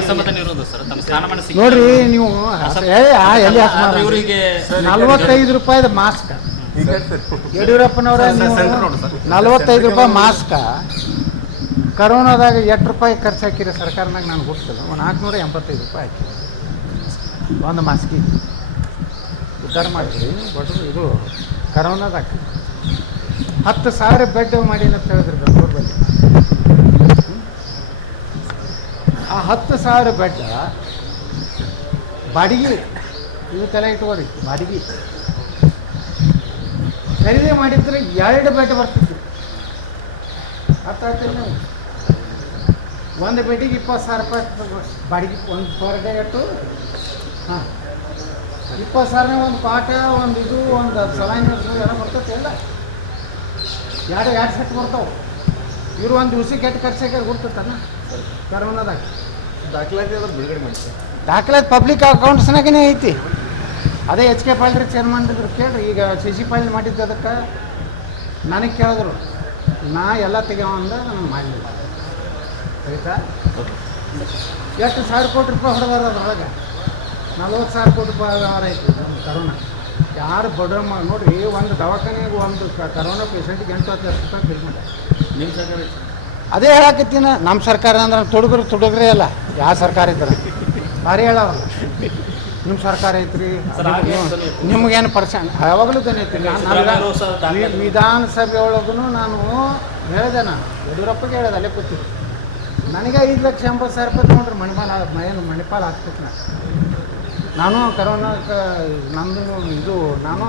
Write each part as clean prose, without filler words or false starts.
ಅಸಮಾಧಾನ ಇರೋದು ಸರ್ ತಮ್ಮ ಸ್ಥಾನಮಾನ ನೋಡ್ರಿ ನೀವು ಎಲ್ಲಿ ಇವರಿಗೆ 45 ರೂಪಾಯಿದ ಮಾಸ್ಕ್ ಯಡಿಯೂರಪ್ಪನವರ 45 ರೂಪಾಯಿ ಮಾಸ್ಕ ಕರೋನಾದಾಗ ಎಷ್ಟು ರೂಪಾಯಿ ಖರ್ಚು ಹಾಕಿರಿ ಸರ್ಕಾರನಾಗ ನಾನು ಗೊತ್ತಿಲ್ಲ. 485 ರೂಪಾಯಿ ಹಾಕಿ ಒಂದು ಮಾಸ್ಕಿಗೆ ಉದ್ಧಾರ ಮಾಡ್ತೀರಿ ಬಟ್ ಇದು ಕರೋನಾದಾಗ 10,000 ಬೆಡ್ ಮಾಡಿ ಅಂತ ಹೇಳಿದ್ರು ಬೆಂಗಳೂರು ಬಗ್ಗೆ. ಆ 10,000 ಬೆಡ್ ಬಾಡಿಗೆ ಇದು ತಲೆ ಇಟ್ಕೋರಿ, ಬಾಡಿಗೆ ಖರೀದಿ ಮಾಡಿದ್ರೆ 2 ಬೆಡ್ ಬರ್ತಿತ್ತು. ಅರ್ಥ ಆಗ್ತಿಲ್ಲ ನೀವು? ಒಂದು ಬೆಡ್ಡಿಗೆ 20,000 ರೂಪಾಯಿ ಬಾಡಿಗೆ, ಒಂದು ಪರ್ ಡೇ ಇಟ್ಟು. ಹಾಂ 20,000 ಒಂದು ಪಾಠ, ಒಂದು ಇದು, ಒಂದು ಸಲೈನ್ ಎಲ್ಲ ಬರ್ತೈತೆ. ಎಲ್ಲ ಎರಡು ಸೆಟ್ ಬರ್ತಾವೆ. ಇವರು ಒಂದು ದಿವ್ಸಕ್ಕೆ ಎಷ್ಟು ಖರ್ಚಾಗ ಗೊತ್ತೈತಲ್ಲ ಕರೋನಾದಾಗ. ದಾಖಲಾತಿ ಅದ್ರ ಬಿಡುಗಡೆ ಮಾಡ್ತಾರೆ. ದಾಖಲಾತಿ ಪಬ್ಲಿಕ್ ಅಕೌಂಟ್ಸ್ನಾಗೇ ಐತಿ. ಅದೇ ಎಚ್ ಕೆ ಪಾಲ್ರಿ ಚೇರ್ಮನ್ ಇದ್ರು ಕೇಳ್ರಿ. ಈಗ ಸಿ ಪಾಲ್ ಮಾಡಿದ್ದು ಅದಕ್ಕೆ ನನಗೆ ಕೇಳಿದ್ರು, ನಾ ಎಲ್ಲ ತೆಗೆವಂದ ನನಗೆ ಮಾಡಲಿಲ್ಲ. ಆಯಿತಾ? ಎಷ್ಟು 1,000 ಕೋಟಿ ರೂಪಾಯಿ ಹೊಡೆದಾರ ಅದ್ರೊಳಗೆ. 40,000 ಕೋಟಿ ರೂಪಾಯಿ ವ್ಯವಹಾರ ಐತಿ ಕರೋನಾ. ಯಾರು ಬಡ ನೋಡಿರಿ, ಒಂದು ದವಾಖಾನೆಗೆ ಒಂದು ಕರೋನಾ ಪೇಷಂಟ್ಗೆ 8-10 ಲಕ್ಷ ರೂಪಾಯಿ ಬಿಲ್ ಮಾಡ್ಯಾರ. ನಿಮ್ಮ ಸರ್ಕಾರ ಅದೇ ಹೇಳಕತ್ತೀನಿ. ನಮ್ಮ ಸರ್ಕಾರ ಅಂದ್ರೆ ತುಡುಗ್ರೆ ಅಲ್ಲ. ಯಾವ ಸರ್ಕಾರ ಇದ್ರೆ ಭಾರಿ ಹೇಳವಲ್ಲ. ನಿಮ್ಮ ಸರ್ಕಾರ ಐತ್ರಿ, ನಿಮಗೇನು ಪರ್ಸೆಂಟ್ ಯಾವಾಗಲೂ ತಂದೈತಿ. ನಾನು ವಿಧಾನಸಭೆ ಒಳಗೂ ನಾನು ಹೇಳಿದೆ, ನಾನು ಯಡಿಯೂರಪ್ಪಗೆ ಹೇಳಿದೆ, ಅಲ್ಲೇ ಕೂತಿದ್ದೆ. ನನಗೆ 5,80,000 ರೂಪಾಯಿ ತೊಗೊಂಡ್ರೆ ಮಣಿಪಾಲ ಆಗ್ತೈತೆ. ನಾನು ಕರೋನಾಕ್ಕೆ ನಂದು ಇದು ನಾನು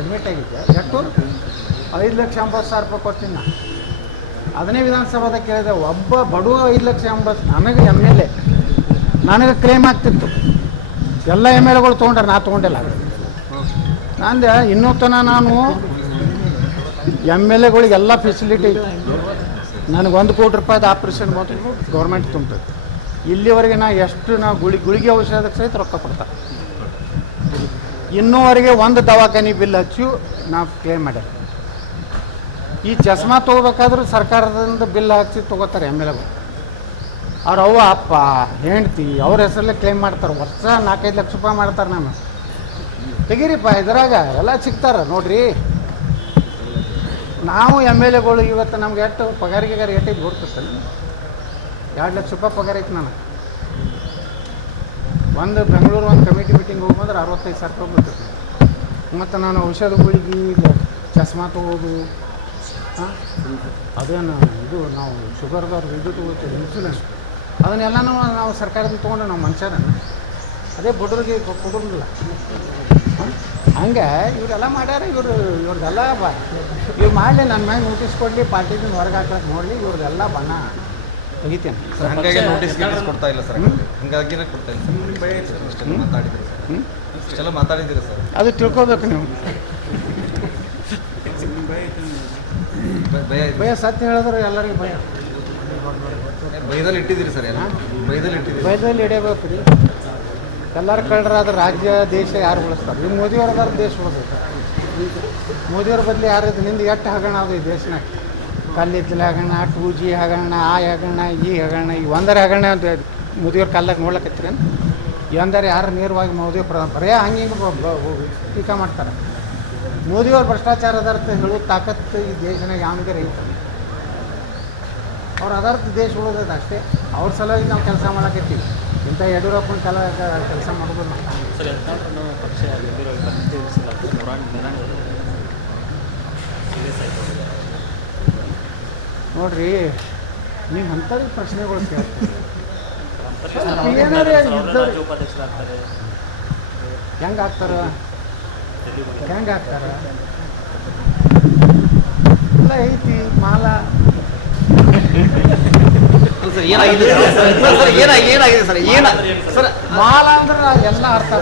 ಅಡ್ಮಿಟ್ ಆಗಿದ್ದೆ. ಎಷ್ಟು 5,80,000 ರೂಪಾಯಿ ಕೊಡ್ತೀನಿ ನಾನು. ಅದನ್ನೇ ವಿಧಾನಸಭಾದಾಗ ಕೇಳಿದೆ. ಒಬ್ಬ ಬಡವ 5,80,000 ನನಗೆ MLA ನನಗೆ ಕ್ಲೇಮ್ ಆಗ್ತಿತ್ತು. ಎಲ್ಲ MLAಗಳು ತೊಗೊಂಡ್ರೆ ನಾ ತೊಗೊಂಡಿಲ್ಲ. ನಂದೆ ಇನ್ನೂ ತನಕ ನಾನು MLAಗಳಿಗೆಲ್ಲ ಫೆಸಿಲಿಟಿ ಐತಿ. ನನಗೆ 1 ಕೋಟಿ ರೂಪಾಯಿದು ಆಪ್ರೇಷನ್ ಮಾತ್ರ ಗೌರ್ಮೆಂಟ್ ತುಂಬ್ತೈತೆ. ಇಲ್ಲಿವರೆಗೆ ನಾವು ಗುಳಿಗೆ ಔಷಧಕ್ಕೆ ಸಹಿತ ರೊಕ್ಕ ಕೊಡ್ತಾರೆ. ಇನ್ನೂವರೆಗೆ ಒಂದು ದವಾಖಾನೆ ಬಿಲ್ ಹಚ್ಚಿ ನಾವು ಕ್ಲೇಮ್ ಮಾಡ್ಯಾರ. ಈ ಚಸ್ಮಾ ತೊಗೋಬೇಕಾದ್ರೂ ಸರ್ಕಾರದಿಂದ ಬಿಲ್ ಹಚ್ಚಿ ತೊಗೋತಾರೆ MLAಗಳು. ಅವ್ರು ಅವ್ವ ಅಪ್ಪ ಹೆಂಡ್ತಿ ಅವ್ರ ಹೆಸರಲ್ಲೇ ಕ್ಲೇಮ್ ಮಾಡ್ತಾರೆ. ವರ್ಷ 4-5 ಲಕ್ಷ ರೂಪಾಯಿ ಮಾಡ್ತಾರೆ. ನಾನು ತೆಗೀರಿಪ್ಪ ಇದ್ರಾಗ ಎಲ್ಲ ಸಿಗ್ತಾರೆ ನೋಡ್ರಿ. ನಾವು MLAಗಳು ಇವತ್ತು ನಮ್ಗೆ ಎಷ್ಟು ಪಗಾರಿಗೆ ಎಟ್ಟೈತಿ ಗೊತ್ತಿರ್ತಲ್ಲ. 2 ಲಕ್ಷ ರೂಪಾಯಿ ಪಗಾರ ಐತಿ ನನಗೆ. ಒಂದು ಬೆಂಗಳೂರು ಒಂದು ಕಮಿಟಿ ಮೀಟಿಂಗ್ ಹೋಗ್ಬಂದ್ರೆ 65,000 ರೂಪಾಯಿ ಬರ್ತೈತಿ. ಮತ್ತು ನಾನು ಔಷಧಗಳಿಗೆ ಚಸ್ಮಾ ತೊಗೋದು, ಅದೇನು ಇದು ನಾವು ಶುಗರ್ದವ್ರು ಇದು ತೊಗೋತೀವಿ ಇನ್ಸುಲಿನ್, ಅದನ್ನೆಲ್ಲ ನಾವು ಸರ್ಕಾರದಿಂದ ತೊಗೊಂಡು ನಾವು ಮನುಷ್ಯರ ಅದೇ ಬಡವ್ರಿಗೆ ಕೊಡೋದಿಲ್ಲ. ಹಂಗೆ ಇವರೆಲ್ಲ ಮಾಡ್ಯಾರ. ಇವ್ರದ್ದೆಲ್ಲ ಇವ್ರು ಮಾಡಲಿ, ನನ್ನ ಮ್ಯಾಗ ನೋಟಿಸ್ ಕೊಡಲಿ, ಪಾರ್ಟಿದಿಂದ ಹೊರಗೆ ಹಾಕ್ಲಕ್ಕೆ ನೋಡಲಿ, ಇವ್ರದ್ದೆಲ್ಲ ಬಣ್ಣ ತೆಗಿತೇನೆ. ಹಾಗಾಗಿ ನೋಟಿಸ್ ಕೊಡ್ತಾ ಇಲ್ಲ ಸರ್. ಹಂಗಾಗಿನೇ ಕೊಡ್ತಾ ಇಲ್ಲ ಸರ್. ಭಯ ಐತೆ ಸರ್. ಇಷ್ಟೆಲ್ಲ ಮಾತಾಡಿದ್ರು ಸರ್. ಇಷ್ಟೆಲ್ಲ ಮಾತಾಡಿದ್ದೀರಿ ಸರ್. ಅದು ತಿಳ್ಕೊಬೇಕು ನೀವು. ಭಯ ಸತ್ಯ ಹೇಳಿದ್ರೆ ಎಲ್ಲರಿಗೂ ಭಯ. ಭಯದಲ್ಲಿ ಇಟ್ಟಿದ್ದೀರಿ ಸರ್. ಎಲ್ಲ ಭಯದಲ್ಲಿ ಹಿಡಿಯಬೇಕು ರೀ. ಎಲ್ಲರೂ ಕಳ್ಳರಾದ್ರೆ ರಾಜ್ಯ ದೇಶ ಯಾರು ಉಳಿಸ್ತಾರೆ? ಈಗ ಮೋದಿಯವ್ರದಾರ ದೇಶ ಉಳಿದೈತೆ. ಮೋದಿಯವ್ರ ಬದಲು ಯಾರಿದ್ದು ನಿಂದು ಎಷ್ಟು ಹಗರಣ ಅದು ಈ ದೇಶನಾಗ. ಕಲ್ಲಿದ್ದಲು ಹಗರಣ, 2G ಹಗರಣ, ಆ ಹಗರಣ, ಈ ಹಗರಣ, ಈ ಒಂದರ ಹಗರಣ ಅಂತ ಮೋದಿಯವ್ರ ಕಾಲಾಗ ನೋಡ್ಲಕತ್ತೀರಿ. ಒಂದರೆ ಯಾರು ನೇರವಾಗಿ ಮೋದಿ ಬರೇ ಹಂಗೆ ಟೀಕಾ ಮಾಡ್ತಾರೆ. ಮೋದಿಯವ್ರ ಭ್ರಷ್ಟಾಚಾರ ಅದಾರ್ಥ ಹೇಳೋ ತಾಕತ್ತು ಈ ದೇಶನಾಗ ಯಾವಾಗ ರೈತ ಅವ್ರು ಅದಾರ್ಥ ದೇಶ ಉಳಿದದ ಅಷ್ಟೇ. ಅವ್ರ ಸಲುವಾಗಿ ನಾವು ಕೆಲಸ ಮಾಡಕತ್ತೀವಿ. ಇಂಥ ಯಡಿಯೂರಪ್ಪನ ಕೆಲಸ ಮಾಡೋದು ನೋಡ್ರಿ. ನೀವು ಅಂಥದ್ದು ಪ್ರಶ್ನೆಗಳು ಕೇಳ್ತೀವಿ. ಹೆಂಗೆ ಆಗ್ತಾರ ಎಲ್ಲ ಐತಿ ಮಾಲ. ಏನಾಗಿದೆ ಸರ್? ಮಾಲ ಅಂದ್ರೆ ಎಲ್ಲ ಅರ್ಥ.